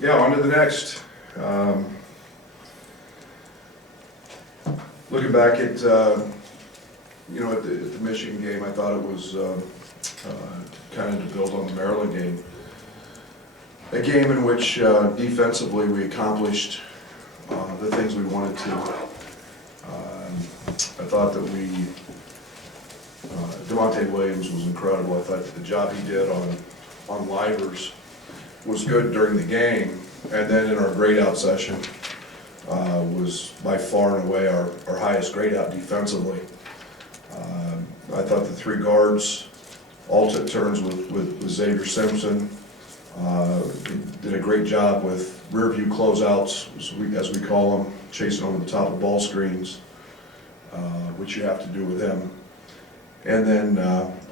Yeah, on to the next. Looking back at, at the Michigan game, I thought it was kind of to build on the Maryland game. A game in which defensively we accomplished the things we wanted to. I thought that Devontae Williams was incredible. I thought that the job he did on livers was good during the game, and then in our grade out session was by far and away our highest grade out defensively. I thought the three guards all took turns with Xavier Simpson. Did a great job with rear view closeouts, as we call them, chasing over the top of ball screens, which you have to do with him. And then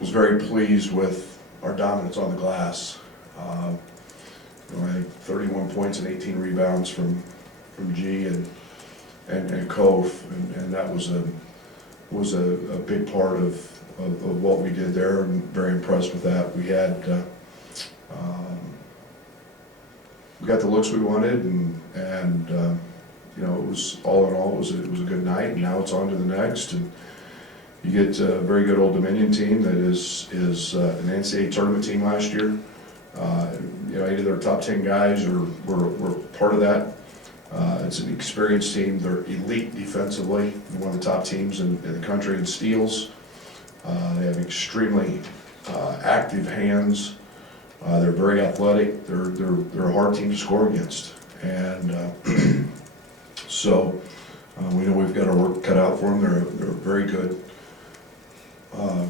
was very pleased with our dominance on the glass. I think 31 points and 18 rebounds from G and Kof, and that was a big part of what we did there, and very impressed with that. We had we got the looks we wanted, and it was all in all it was a good night, and now it's on to the next. And you get a very good Old Dominion team that is an NCAA tournament team last year. 8 of their top 10 guys were part of that. It's an experienced team. They're elite defensively. They're one of the top teams in the country in steals. They have extremely active hands. They're very athletic. They're a hard team to score against. And so we know we've got our work cut out for them. They're very good.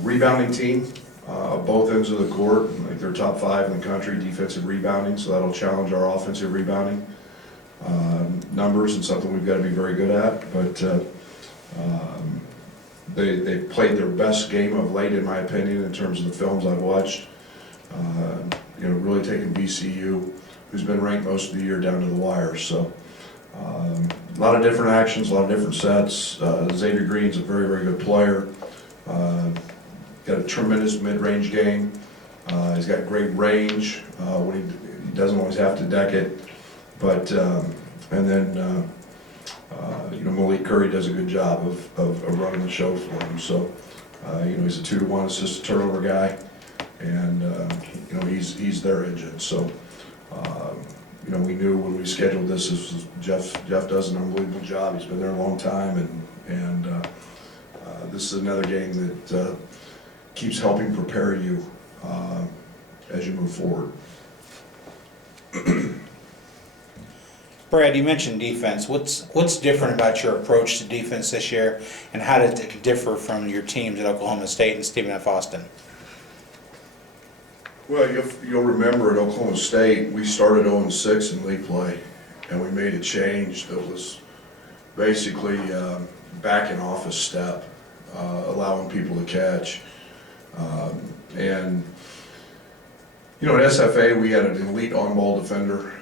Rebounding team, both ends of the court. Like they're top 5 in the country defensive rebounding, so that'll challenge our offensive rebounding numbers, and something we've got to be very good at. But they played their best game of late, in my opinion, in terms of the films I've watched. Really taking BCU, who's been ranked most of the year, down to the wire. So a lot of different actions, a lot of different sets. Xavier Green's a very, very good player. Got a tremendous mid-range game. He's got great range when he doesn't always have to deck it. But and then Malik Curry does a good job of running the show for him. So he's a 2-to-1 assist to turnover guy, and he's their engine. So we knew when we scheduled this Jeff does an unbelievable job. He's been there a long time, and this is another game that keeps helping prepare you as you move forward. Brad, you mentioned defense. What's different about your approach to defense this year, and how does it differ from your teams at Oklahoma State and Stephen F. Austin? Well, you'll remember at Oklahoma State, we started 0-6 in league play, and we made a change that was basically backing off a step, allowing people to catch. At SFA, we had an elite on-ball defender.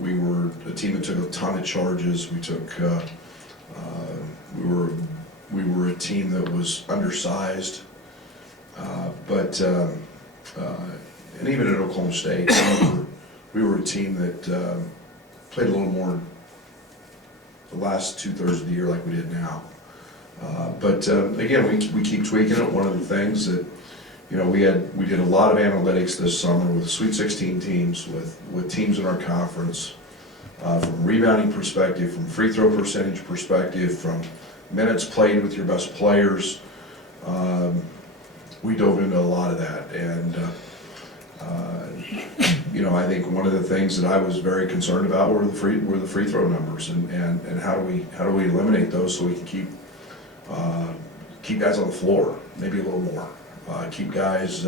We were a team that took a ton of charges. We were a team that was undersized, and even at Oklahoma State, we were a team that played a little more the last 2/3 of the year like we did now. Again, we keep tweaking it. One of the things that we did a lot of analytics this summer with Sweet 16 teams, with teams in our conference, from a rebounding perspective, from free throw percentage perspective, from minutes played with your best players. We dove into a lot of that, and I think one of the things that I was very concerned about were the free throw numbers, and how do we eliminate those so we can keep guys on the floor, maybe a little more. Keep guys,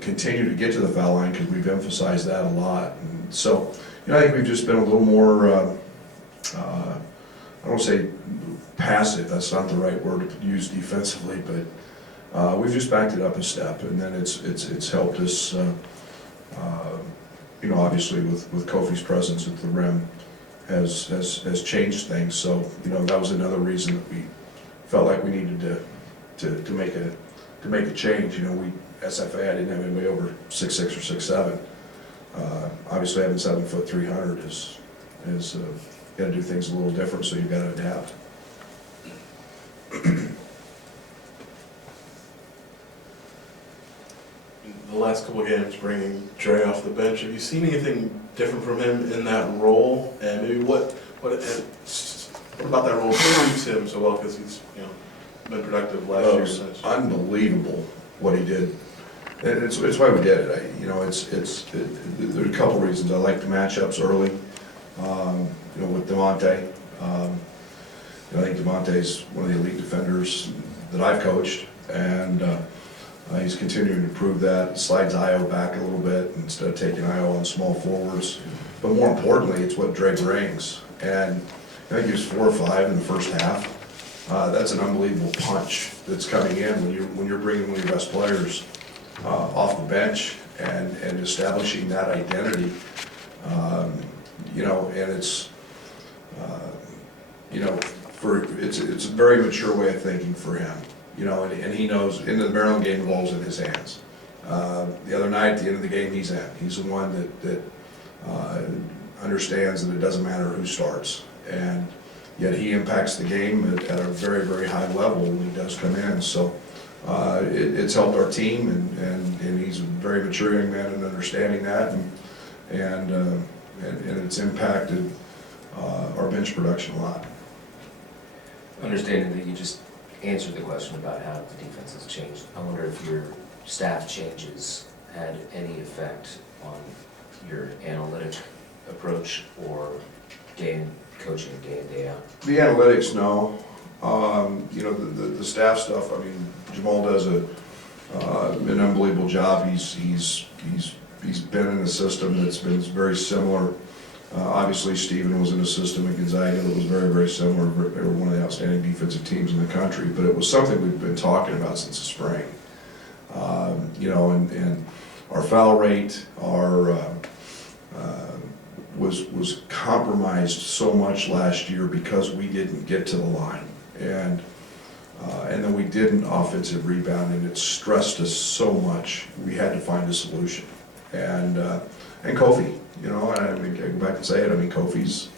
continue to get to the foul line, because we've emphasized that a lot. And so, I think we've just been a little more, I don't want to say passive, that's not the right word to use defensively, but we've just backed it up a step, and then it's helped us, obviously with Kofi's presence at the rim has changed things. So, that was another reason that we felt like we needed to make a change. SFA, I didn't have anybody over 6'6" or 6'7". Obviously having 7 foot 300 is got to do things a little different, so you've got to adapt. The last couple of games, bringing Dre off the bench, have you seen anything different from him in that role? And maybe what about that role suits him so well? Because he's been productive last year. It's unbelievable what he did, and it's why we did it. There's a couple reasons. I like the matchups early. With DeMonte. I think DeMonte's one of the elite defenders that I've coached, and he's continuing to prove that. Slides Io back a little bit instead of taking Io on small forwards. But more importantly, it's what Dre brings. And I think he was 4 or 5 in the first half. That's an unbelievable punch that's coming in when you're bringing one of your best players off the bench and establishing that identity. And it's a very mature way of thinking for him. And he knows, in the Maryland game, the ball's in his hands. The other night, at the end of the game, he's in. He's the one that understands that it doesn't matter who starts. And yet he impacts the game at a very, very high level when he does come in. So it's helped our team, and he's a very mature young man in understanding that, and it's impacted our bench production a lot. Understanding that you just answered the question about how the defense has changed, I wonder if your staff changes had any effect on your analytic approach or coaching day in, day out? The analytics, no. The staff stuff, I mean, Jamal does an unbelievable job. He's been in a system that's been very similar. Obviously, Stephen was in a system at Gonzaga that was very, very similar. They were one of the outstanding defensive teams in the country, but it was something we've been talking about since the spring. And our foul rate, was compromised so much last year because we didn't get to the line, and then we didn't offensive rebound, and it stressed us so much. We had to find a solution, and Kofi. And I go back and say it. I mean, Kofi's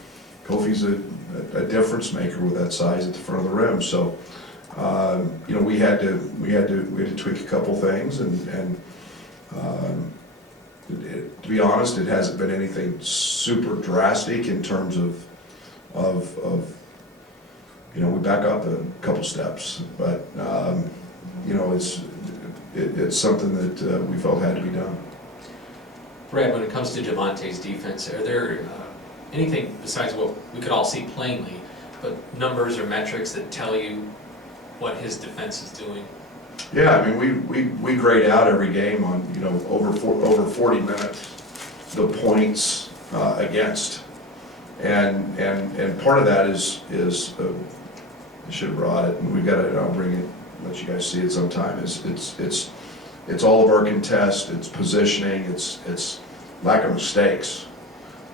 a difference maker with that size at the front of the rim. So, we had to tweak a couple things, and to be honest, it hasn't been anything super drastic in terms of we back up a couple steps, but it's something that we felt had to be done. Brad, when it comes to DeMonte's defense, are there anything besides what we could all see plainly, but numbers or metrics that tell you what his defense is doing? Yeah, I mean, we grade out every game on over 40 minutes the points against, and part of that is I should have brought it, and we've got it. I'll bring it, let you guys see it sometime. It's all of our contest, it's positioning, it's lack of mistakes.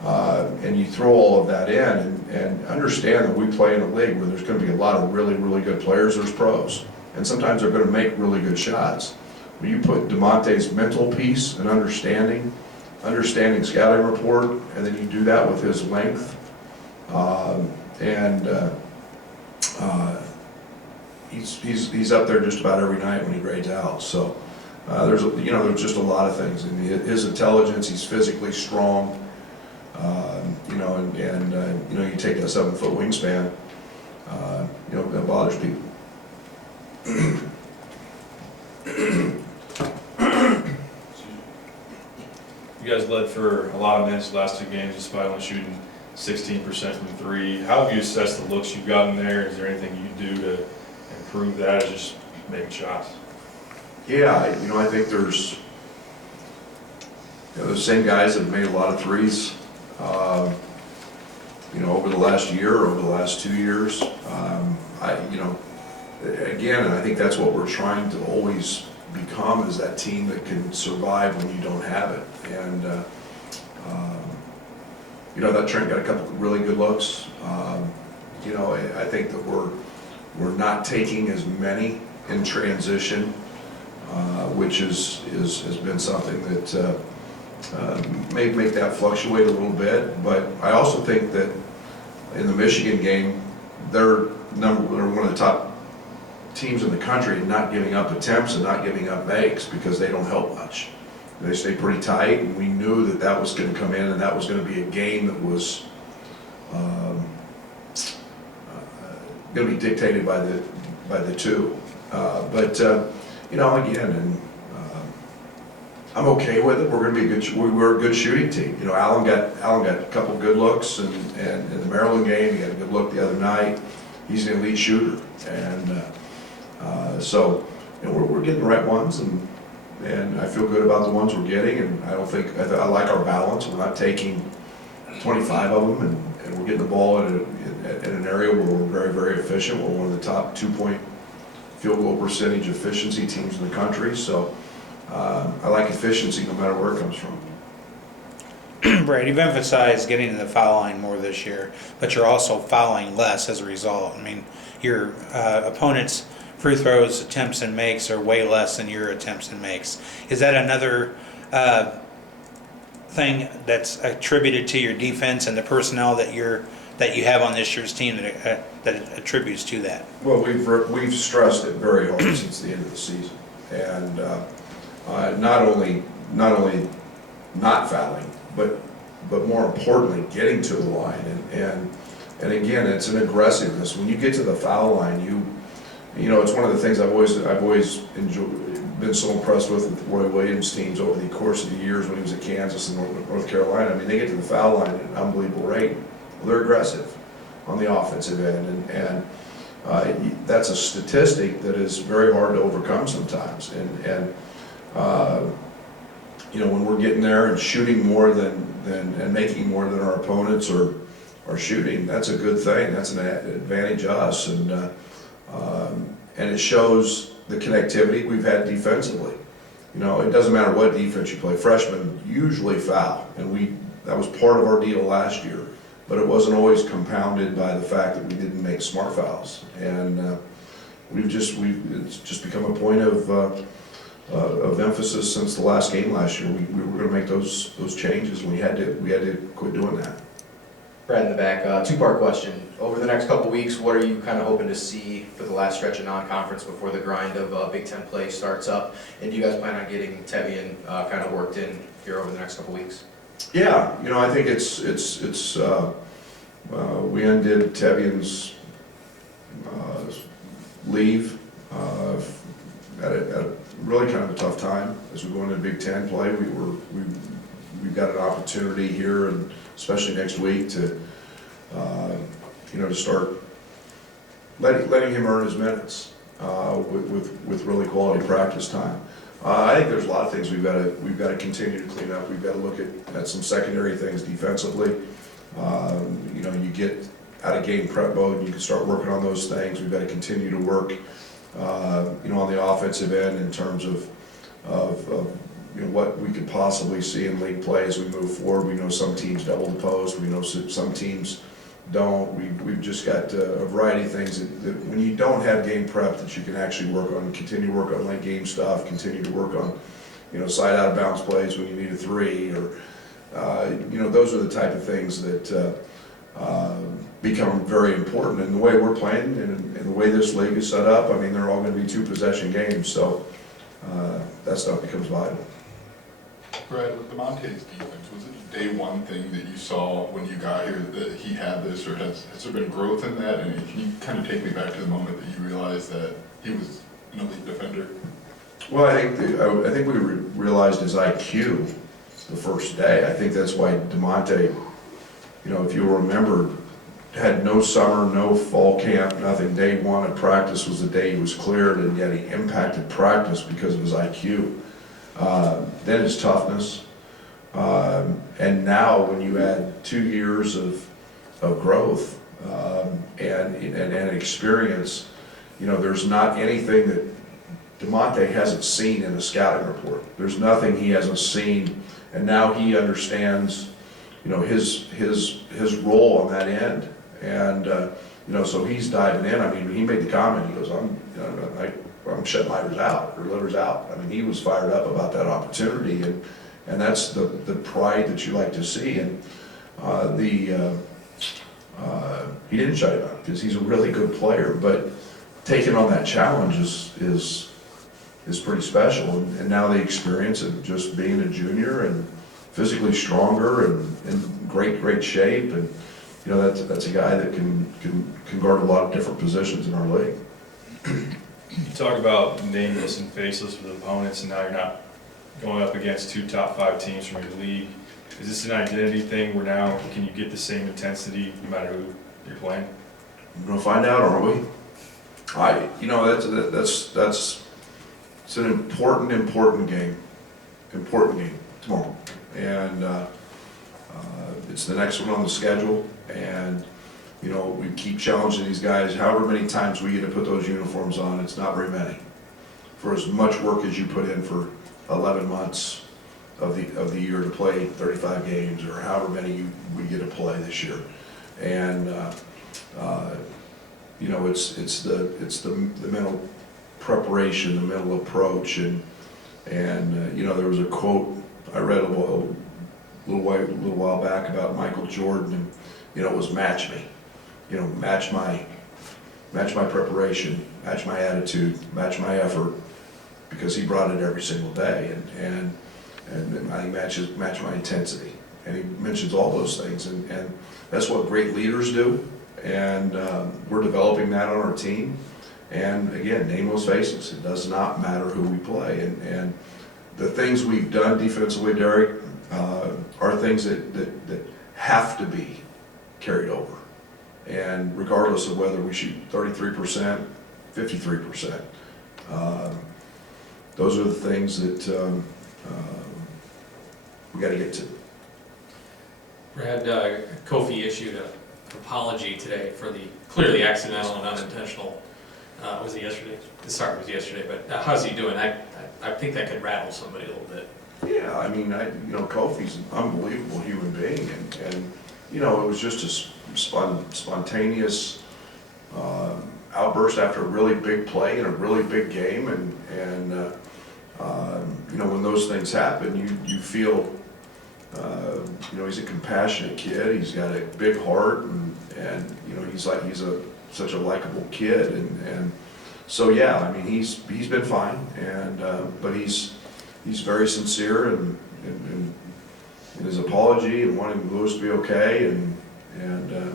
And you throw all of that in and understand that we play in a league where there's going to be a lot of really, really good players, there's pros. And sometimes they're going to make really good shots. When you put DeMonte's mental piece and understanding scouting report, and then you do that with his length, he's up there just about every night when he grades out. So there's just a lot of things. And his intelligence, he's physically strong. You take a 7-foot wingspan, that bothers people. You guys led for a lot of minutes the last 2 games despite only shooting 16% from 3. How have you assessed the looks you've gotten there? Is there anything you can do to improve that, or just making shots? Yeah, I think there's the same guys that have made a lot of threes over the last year, over the last 2 years. Again, and I think that's what we're trying to always become, is that team that can survive when you don't have it. And that Trent got a couple of really good looks. I think that we're not taking as many in transition which has been something that may make that fluctuate a little bit. But I also think that in the Michigan game, they're one of the top teams in the country in not giving up attempts and not giving up makes, because they don't help much. They stay pretty tight, and we knew that that was going to come in, and that was going to be a game that was going to be dictated by the two. But you know, again, and I'm okay with it. We're going to be we're a good shooting team. You know, Allen got a couple good looks, and in the Maryland game, he had a good look the other night. He's an elite shooter, and so you know, we're getting the right ones, and I feel good about the ones we're getting, and I I like our balance. We're not taking 25 of them, and we're getting the ball in an area where we're very, very efficient. We're one of the top 2-point field goal percentage efficiency teams in the country, so I like efficiency no matter where it comes from. Brad, you've emphasized getting to the foul line more this year, but you're also fouling less as a result. I mean, your opponent's free throws, attempts, and makes are way less than your attempts and makes. Is that another thing that's attributed to your defense and the personnel that you have on this year's team that attributes to that? Well, we've stressed it very hard since the end of the season, and not only not fouling, but more importantly, getting to the line, and again, it's an aggressiveness. When you get to the foul line, you know, it's one of the things I've always been so impressed with Roy Williams' teams over the course of the years when he was at Kansas and North Carolina. I mean, they get to the foul line at an unbelievable rate. Well, they're aggressive on the offensive end, and that's a statistic that is very hard to overcome sometimes. And you know, when we're getting there and shooting more and making more than our opponents are shooting, that's a good thing. That's an advantage to us, and it shows the connectivity we've had defensively. You know, it doesn't matter what defense you play. Freshmen usually foul, and that was part of our deal last year. But it wasn't always compounded by the fact that we didn't make smart fouls, and it's just become a point of emphasis since the last game last year. We were going to make those changes, and we had to quit doing that. Brad in the back, two-part question. Over the next couple weeks, what are you kind of hoping to see for the last stretch of non-conference before the grind of Big Ten play starts up? And do you guys plan on getting Tevian kind of worked in here over the next couple weeks? Yeah, you know, I think we undid Tevian's leave at a really kind of a tough time as we go into Big Ten play. We've got an opportunity here, and especially next week, to you know, to start letting him earn his minutes with really quality practice time. I think there's a lot of things we've got to continue to clean up. We've got to look at some secondary things defensively. You know, you get out of game prep mode, and you can start working on those things. We've got to continue to work, you know, on the offensive end in terms of you know, what we could possibly see in league play as we move forward. We know some teams double the post. We know some teams don't. We've just got a variety of things that when you don't have game prep that you can actually work on, continue to work on late game stuff, continue to work on, you know, side out of bounds plays when you need a three, or you know, those are the type of things that become very important. And the way we're playing and the way this league is set up, I mean, they're all going to be 2-possession games, so that stuff becomes vital. Brad, with DeMonte's defense, was it a day one thing that you saw when you got here that he had this, or has there been growth in that? And can you kind of take me back to the moment that you realized that he was an elite defender? Well, I think we realized his IQ the first day. I think that's why DeMonte, you know, if you remember, had no summer, no fall camp, nothing. Day one of practice was the day he was cleared, and yet he impacted practice because of his IQ. Then his toughness, and now when you add 2 years of growth and experience, you know, there's not anything that DeMonte hasn't seen in a scouting report. There's nothing he hasn't seen, and now he understands, you know, his role on that end, and you know, so he's diving in. I mean, he made the comment. He goes, well, Shetliver's out, or Liver's out. I mean, he was fired up about that opportunity, and that's the pride that you like to see. And he didn't shut him out, because he's a really good player, but taking on that challenge is pretty special. And now the experience of just being a junior and physically stronger and in great shape, and you know, that's a guy that can guard a lot of different positions in our league. You talk about nameless and faceless with opponents, and now you're not going up against 2 top 5 teams from your league. Is this an identity thing where now can you get the same intensity no matter who you're playing? We're gonna find out, aren't we? You know, it's an important game tomorrow, and it's the next one on the schedule. And you know, we keep challenging these guys. However many times we get to put those uniforms on, it's not very many. For as much work as you put in for 11 months of the year to play 35 games, or however many we get to play this year, and you know, it's the mental preparation, the mental approach, and you know, there was a quote I read a little while back about Michael Jordan, and you know, it was match me. You know, match my preparation, match my attitude, match my effort, because he brought it every single day, and I think match my intensity. And he mentions all those things, and that's what great leaders do, and we're developing that on our team. And again, nameless, faceless. It does not matter who we play, and the things we've done defensively, Derek, are things that have to be carried over. And regardless of whether we shoot 33%, 53%, those are the things that we got to get to. Brad, Kofi issued an apology today for the clearly accidental and unintentional, was it yesterday? Sorry, it was yesterday, but how's he doing? I think that could rattle somebody a little bit. Yeah, I mean, you know, Kofi's an unbelievable human being, and you know, it was just a spontaneous outburst after a really big play in a really big game, and you know, when those things happen, you feel, you know, he's a compassionate kid. He's got a big heart, and you know, he's such a likable kid, and so yeah, I mean, he's been fine, and but he's very sincere in his apology and wanting Lewis to be okay, and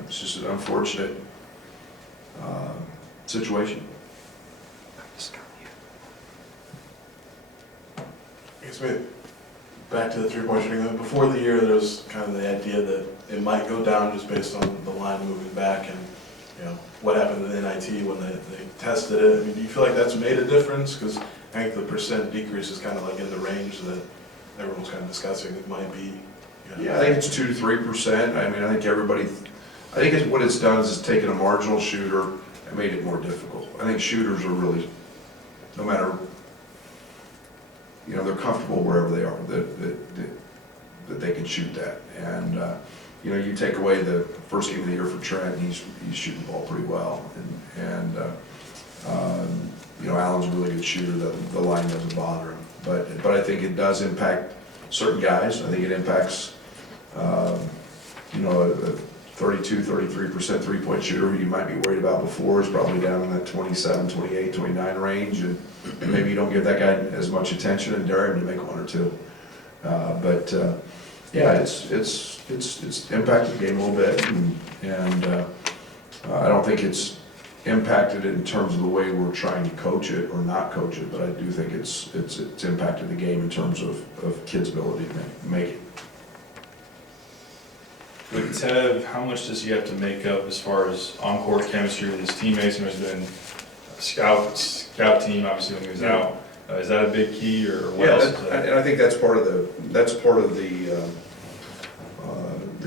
it's just an unfortunate situation. I guess maybe back to the three-point shooting. Before the year, there was kind of the idea that it might go down just based on the line moving back, and you know what happened with NIT when they tested it. I mean, do you feel like that's made a difference? Because I think the percent decrease is kind of like in the range that everyone's kind of discussing. It might be. You know, Yeah, I think it's 2 to 3%. I mean, I think what it's done is it's taken a marginal shooter and made it more difficult. I think shooters are really, no matter, you know, they're comfortable wherever they are, that they can shoot that. And you know, you take away the first game of the year for Trent, he's shooting the ball pretty well, and you know, Allen's a really good shooter. The line doesn't bother him, but I think it does impact certain guys. I think it impacts you know, a 32, 33% three-point shooter who you might be worried about before is probably down in that 27, 28, 29 range, and maybe you don't give that guy as much attention and dare him to make 1 or 2. But yeah, it's impacted the game a little bit, and I don't think it's impacted it in terms of the way we're trying to coach it or not coach it, but I do think it's impacted the game in terms of kids' ability to make it. With Tev, how much does he have to make up as far as on-court chemistry with his teammates? There's been a scout team, obviously, when he was out. Is that a big key, or what else is that? And I think that's part of the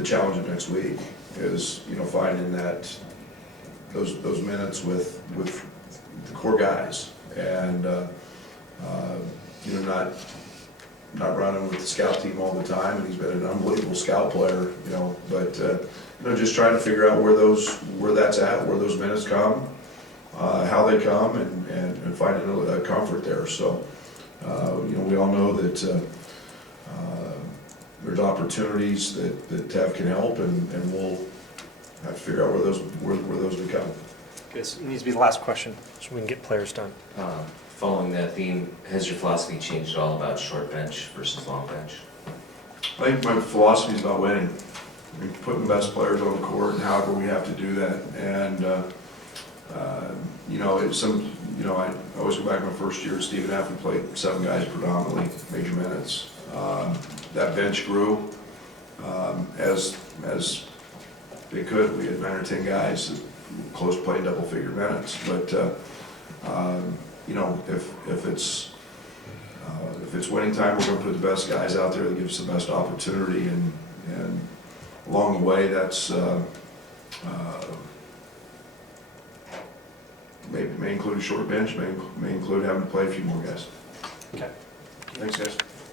challenge of next week is, you know, finding those minutes with the core guys, and you know, not running with the scout team all the time, and he's been an unbelievable scout player, you know, but you know, just trying to figure out where that's at, where those minutes come, how they come and finding a comfort there. So, we all know that there's opportunities that TAV can help, and we'll have to figure out where those become. This needs to be the last question, so we can get players done. Following that theme, has your philosophy changed at all about short bench versus long bench? I think my philosophy is about winning. I mean, putting the best players on the court, and however we have to do that. And I always go back to my first year at Stephen F. We played 7 guys predominantly, major minutes. That bench grew as they could. We had 9 or 10 guys that close to playing double-figure minutes. But if it's winning time, we're going to put the best guys out there that give us the best opportunity, and along the way, that's may include a short bench, may include having to play a few more guys. Okay. Thanks, guys.